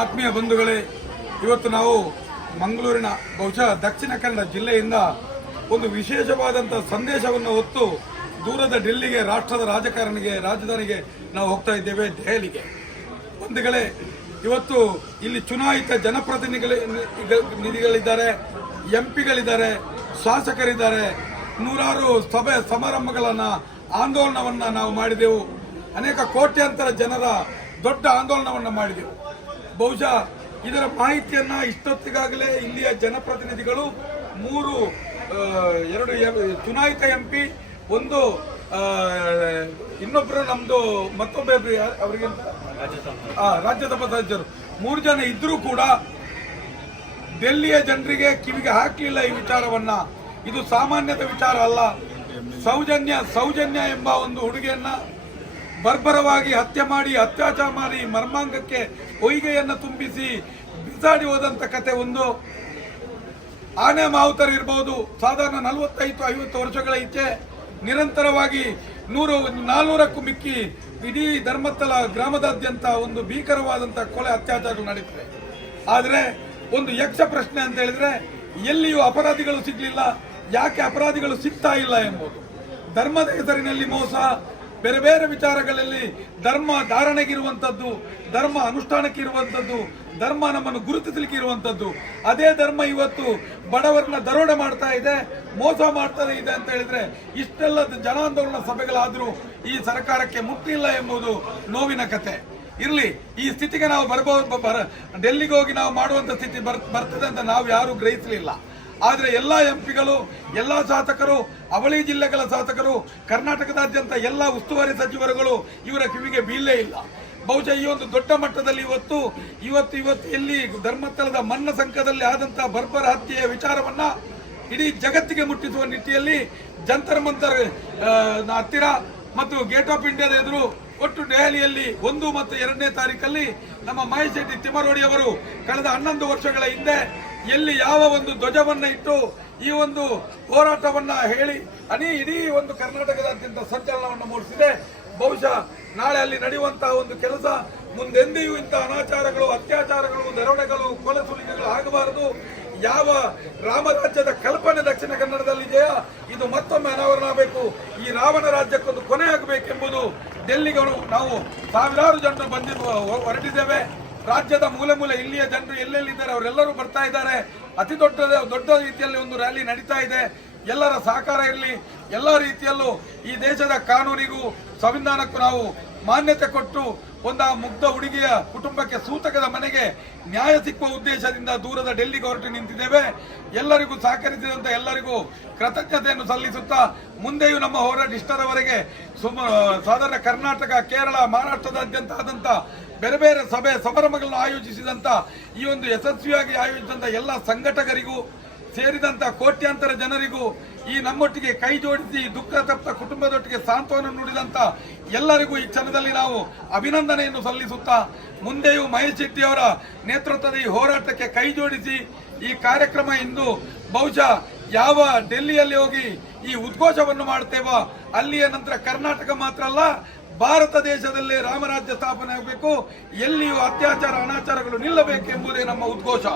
ಆತ್ಮೀಯ ಬಂಧುಗಳೇ, ಇವತ್ತು ನಾವು ಮಂಗಳೂರಿನ ಬಹುಶಃ ದಕ್ಷಿಣ ಕನ್ನಡ ಜಿಲ್ಲೆಯಿಂದ ಒಂದು ವಿಶೇಷವಾದಂಥ ಸಂದೇಶವನ್ನು ಹೊತ್ತು ದೂರದ ಡೆಲ್ಲಿಗೆ, ರಾಷ್ಟ್ರದ ರಾಜಧಾನಿಗೆ ನಾವು ಹೋಗ್ತಾ ಇದ್ದೇವೆ, ದೆಹಲಿಗೆ. ಬಂಧುಗಳೇ, ಇವತ್ತು ಇಲ್ಲಿ ಚುನಾಯಿತ ಜನಪ್ರತಿನಿಧಿಗಳಿದ್ದಾರೆ, ಎಂಪಿಗಳಿದ್ದಾರೆ, ಶಾಸಕರಿದ್ದಾರೆ. ನೂರಾರು ಸಭೆ ಸಮಾರಂಭಗಳನ್ನು, ಆಂದೋಲನವನ್ನು ನಾವು ಮಾಡಿದೆವು. ಅನೇಕ ಕೋಟ್ಯಾಂತರ ಜನರ ದೊಡ್ಡ ಆಂದೋಲನವನ್ನು ಮಾಡಿದೆವು. ಬಹುಶಃ ಇದರ ಮಾಹಿತಿಯನ್ನ ಇಷ್ಟೊತ್ತಿಗಾಗಲೇ ಇಲ್ಲಿಯ ಜನಪ್ರತಿನಿಧಿಗಳು ಎರಡು ಚುನಾಯಿತ ಎಂಪಿ, ಒಂದು ಇನ್ನೊಬ್ಬರು ನಮ್ದು ಮತ್ತೊಬ್ಬ ಅವರಿಗೆ ರಾಜ್ಯಸಭಾ ಸದಸ್ಯರು 3 ಜನ ಇದ್ರೂ ಕೂಡ ಡೆಲ್ಲಿಯ ಜನರಿಗೆ ಕಿವಿಗೆ ಹಾಕಲಿಲ್ಲ ಈ ವಿಚಾರವನ್ನ. ಇದು ಸಾಮಾನ್ಯದ ವಿಚಾರ ಅಲ್ಲ. ಸೌಜನ್ಯ ಎಂಬ ಒಂದು ಹುಡುಗಿಯನ್ನ ಬರ್ಬರವಾಗಿ ಹತ್ಯೆ ಮಾಡಿ, ಅತ್ಯಾಚಾರ ಮಾಡಿ, ಮರ್ಮಾಂಗಕ್ಕೆ ಹೊಯ್ಗೆಯನ್ನು ತುಂಬಿಸಿ ಬಿಸಾಡಿ ಹೋದಂತ ಕತೆ ಒಂದು. ಆನೆ ಮಾವುತರು ಇರಬಹುದು, ಸಾಧಾರಣ 45-50 ವರ್ಷಗಳ ಈಚೆ ನಿರಂತರವಾಗಿ 400ಕ್ಕೂ ಮಿಕ್ಕಿ ಇಡೀ ಧರ್ಮಸ್ಥಳ ಗ್ರಾಮದಾದ್ಯಂತ ಒಂದು ಭೀಕರವಾದಂಥ ಕೊಲೆ ಅತ್ಯಾಚಾರಗಳು ನಡೀತವೆ. ಆದರೆ ಒಂದು ಯಕ್ಷ ಪ್ರಶ್ನೆ ಅಂತ ಹೇಳಿದ್ರೆ, ಎಲ್ಲಿಯೂ ಅಪರಾಧಿಗಳು ಸಿಗಲಿಲ್ಲ, ಯಾಕೆ ಅಪರಾಧಿಗಳು ಸಿಗ್ತಾ ಇಲ್ಲ ಎಂಬುದು. ಧರ್ಮದ ಹೆಸರಿನಲ್ಲಿ ಮೋಸ, ಬೇರೆ ಬೇರೆ ವಿಚಾರಗಳಲ್ಲಿ ಧರ್ಮ ಧಾರಣೆಗಿರುವಂಥದ್ದು, ಧರ್ಮ ಅನುಷ್ಠಾನಕ್ಕೆ ಇರುವಂಥದ್ದು, ಧರ್ಮ ನಮ್ಮನ್ನು ಗುರುತಿಸಲಿಕ್ಕೆ ಇರುವಂಥದ್ದು. ಅದೇ ಧರ್ಮ ಇವತ್ತು ಬಡವರನ್ನ ದರೋಡೆ ಮಾಡ್ತಾ ಇದೆ, ಮೋಸ ಮಾಡ್ತಾ ಇದೆ ಅಂತ ಹೇಳಿದ್ರೆ, ಇಷ್ಟೆಲ್ಲ ಜನಾಂದೋಲನ ಸಭೆಗಳಾದರೂ ಈ ಸರ್ಕಾರಕ್ಕೆ ಮುಟ್ಟಿಲ್ಲ ಎಂಬುದು ನೋವಿನ ಕತೆ. ಇರಲಿ, ಈ ಸ್ಥಿತಿಗೆ ನಾವು ಡೆಲ್ಲಿಗೆ ಹೋಗಿ ನಾವು ಮಾಡುವಂಥ ಸ್ಥಿತಿ ಬರ್ತದೆ ಅಂತ ನಾವು ಯಾರೂ ಗ್ರಹಿಸಲಿಲ್ಲ. ಆದರೆ ಎಲ್ಲ ಎಂಪಿಗಳು, ಎಲ್ಲ ಶಾಸಕರು, ಅವಳಿ ಜಿಲ್ಲೆಗಳ ಶಾಸಕರು, ಕರ್ನಾಟಕದಾದ್ಯಂತ ಎಲ್ಲ ಉಸ್ತುವಾರಿ ಸಚಿವರುಗಳು ಇವರ ಕಿವಿಗೆ ಬೀಳಲೇ ಇಲ್ಲ. ಬಹುಶಃ ಈ ಒಂದು ದೊಡ್ಡ ಮಟ್ಟದಲ್ಲಿ ಇವತ್ತು ಎಲ್ಲಿ ಧರ್ಮಸ್ಥಳದ ಮನ್ನ ಸಂಕದಲ್ಲಿ ಆದಂತಹ ಬರ್ಬರ ಹತ್ಯೆಯ ವಿಚಾರವನ್ನ ಇಡೀ ಜಗತ್ತಿಗೆ ಮುಟ್ಟಿಸುವ ನಿಟ್ಟಿನಲ್ಲಿ ಜಂತರ್ ಮಂತರ್ ಹತ್ತಿರ ಮತ್ತು ಗೇಟ್ ಆಫ್ ಇಂಡಿಯಾದ ಎದುರು ಒಟ್ಟು ದೆಹಲಿಯಲ್ಲಿ 1 ಮತ್ತು 2ನೇ ತಾರೀಕಲ್ಲಿ ನಮ್ಮ ಮಹೇಶ್ ಶೆಟ್ಟಿ ತಿಮರೋಡಿ ಅವರು ಕಳೆದ 11 ವರ್ಷಗಳ ಹಿಂದೆ ಎಲ್ಲಿ ಯಾವ ಒಂದು ಧ್ವಜವನ್ನ ಇಟ್ಟು ಈ ಒಂದು ಹೋರಾಟವನ್ನ ಹೇಳಿ ಇಡೀ ಒಂದು ಕರ್ನಾಟಕದಾದ್ಯಂತ ಸಂಚಲನವನ್ನು ಮೂಡಿಸಿದೆ. ಬಹುಶಃ ನಾಳೆ ಅಲ್ಲಿ ನಡೆಯುವಂತಹ ಒಂದು ಕೆಲಸ ಮುಂದೆಂದಿಯೂ ಇಂತಹ ಅನಾಚಾರಗಳು, ಅತ್ಯಾಚಾರಗಳು, ದರೋಡೆಗಳು, ಕೊಲೆ ಸುಲಿಗೆಗಳು ಆಗಬಾರದು. ಯಾವ ರಾಮರಾಜ್ಯದ ಕಲ್ಪನೆ ದಕ್ಷಿಣ ಕನ್ನಡದಲ್ಲಿದೆಯಾ, ಇದು ಮತ್ತೊಮ್ಮೆ ಅನಾವರಣ ಆಗಬೇಕು. ಈ ರಾವಣ ರಾಜ್ಯಕ್ಕೊಂದು ಕೊನೆ ಆಗಬೇಕೆಂಬುದು ಡೆಲ್ಲಿಗಳು ನಾವು ಸಾವಿರಾರು ಜನರು ಹೊರಟಿದ್ದೇವೆ. ರಾಜ್ಯದ ಮೂಲೆ ಇಲ್ಲಿಯ ಜನರು ಎಲ್ಲೆಲ್ಲಿದ್ದಾರೆ ಅವರೆಲ್ಲರೂ ಬರ್ತಾ ಇದ್ದಾರೆ. ಅತಿ ದೊಡ್ಡ ರೀತಿಯಲ್ಲಿ ಒಂದು ರ್ಯಾಲಿ ನಡೀತಾ ಇದೆ. ಎಲ್ಲರ ಸಹಕಾರ ಇರಲಿ. ಎಲ್ಲ ರೀತಿಯಲ್ಲೂ ಈ ದೇಶದ ಕಾನೂನಿಗೂ ಸಂವಿಧಾನಕ್ಕೂ ನಾವು ಮಾನ್ಯತೆ ಕೊಟ್ಟು ಒಂದು ಮುಗ್ಧ ಹುಡುಗಿಯ ಕುಟುಂಬಕ್ಕೆ, ಸೂತಕದ ಮನೆಗೆ ನ್ಯಾಯ ಸಿಕ್ಕುವ ಉದ್ದೇಶದಿಂದ ದೂರದ ಡೆಲ್ಲಿಗೆ ಹೊರಟು ನಿಂತಿದ್ದೇವೆ. ಎಲ್ಲರಿಗೂ ಸಹಕರಿಸಿದಂತ ಎಲ್ಲರಿಗೂ ಕೃತಜ್ಞತೆಯನ್ನು ಸಲ್ಲಿಸುತ್ತಾ, ಮುಂದೆಯೂ ನಮ್ಮ ಹೋರಾಟ ಇಷ್ಟರವರೆಗೆ ಸಾಧಾರಣ ಕರ್ನಾಟಕ, ಕೇರಳ, ಮಹಾರಾಷ್ಟ್ರದಾದ್ಯಂತ ಆದಂತ ಬೇರೆ ಬೇರೆ ಸಭೆ ಸಮಾರಂಭಗಳನ್ನು ಆಯೋಜಿಸಿದಂತ ಈ ಒಂದು ಯಶಸ್ವಿಯಾಗಿ ಆಯೋಜಿಸಿದಂತ ಎಲ್ಲ ಸಂಘಟಕರಿಗೂ ಸೇರಿದಂತ ಕೋಟ್ಯಾಂತರ ಜನರಿಗೂ, ಈ ನಮ್ಮೊಟ್ಟಿಗೆ ಕೈ ಜೋಡಿಸಿ ದುಃಖ ತಪ್ಪ ಕುಟುಂಬದೊಟ್ಟಿಗೆ ಸಾಂತ್ವನ ನುಡಿದಂತ ಎಲ್ಲರಿಗೂ ಈ ಕ್ಷಣದಲ್ಲಿ ನಾವು ಅಭಿನಂದನೆಯನ್ನು ಸಲ್ಲಿಸುತ್ತಾ, ಮುಂದೆಯೂ ಮಹೇಶ್ ಶೆಟ್ಟಿ ಅವರ ನೇತೃತ್ವದ ಈ ಹೋರಾಟಕ್ಕೆ ಕೈ ಜೋಡಿಸಿ ಈ ಕಾರ್ಯಕ್ರಮ ಇಂದು ಬಹುಶಃ ಯಾವ ಡೆಲ್ಲಿಯಲ್ಲಿ ಹೋಗಿ ಈ ಉದ್ಘೋಷವನ್ನು ಮಾಡ್ತೇವೋ ಅಲ್ಲಿಯ ನಂತರ ಕರ್ನಾಟಕ ಮಾತ್ರ ಅಲ್ಲ, ಭಾರತ ದೇಶದಲ್ಲೇ ರಾಮರಾಜ್ಯ ಸ್ಥಾಪನೆ ಆಗಬೇಕು, ಎಲ್ಲಿಯೂ ಅತ್ಯಾಚಾರ ಅನಾಚಾರಗಳು ನಿಲ್ಲಬೇಕೆಂಬುದೇ ನಮ್ಮ ಉದ್ಘೋಷ.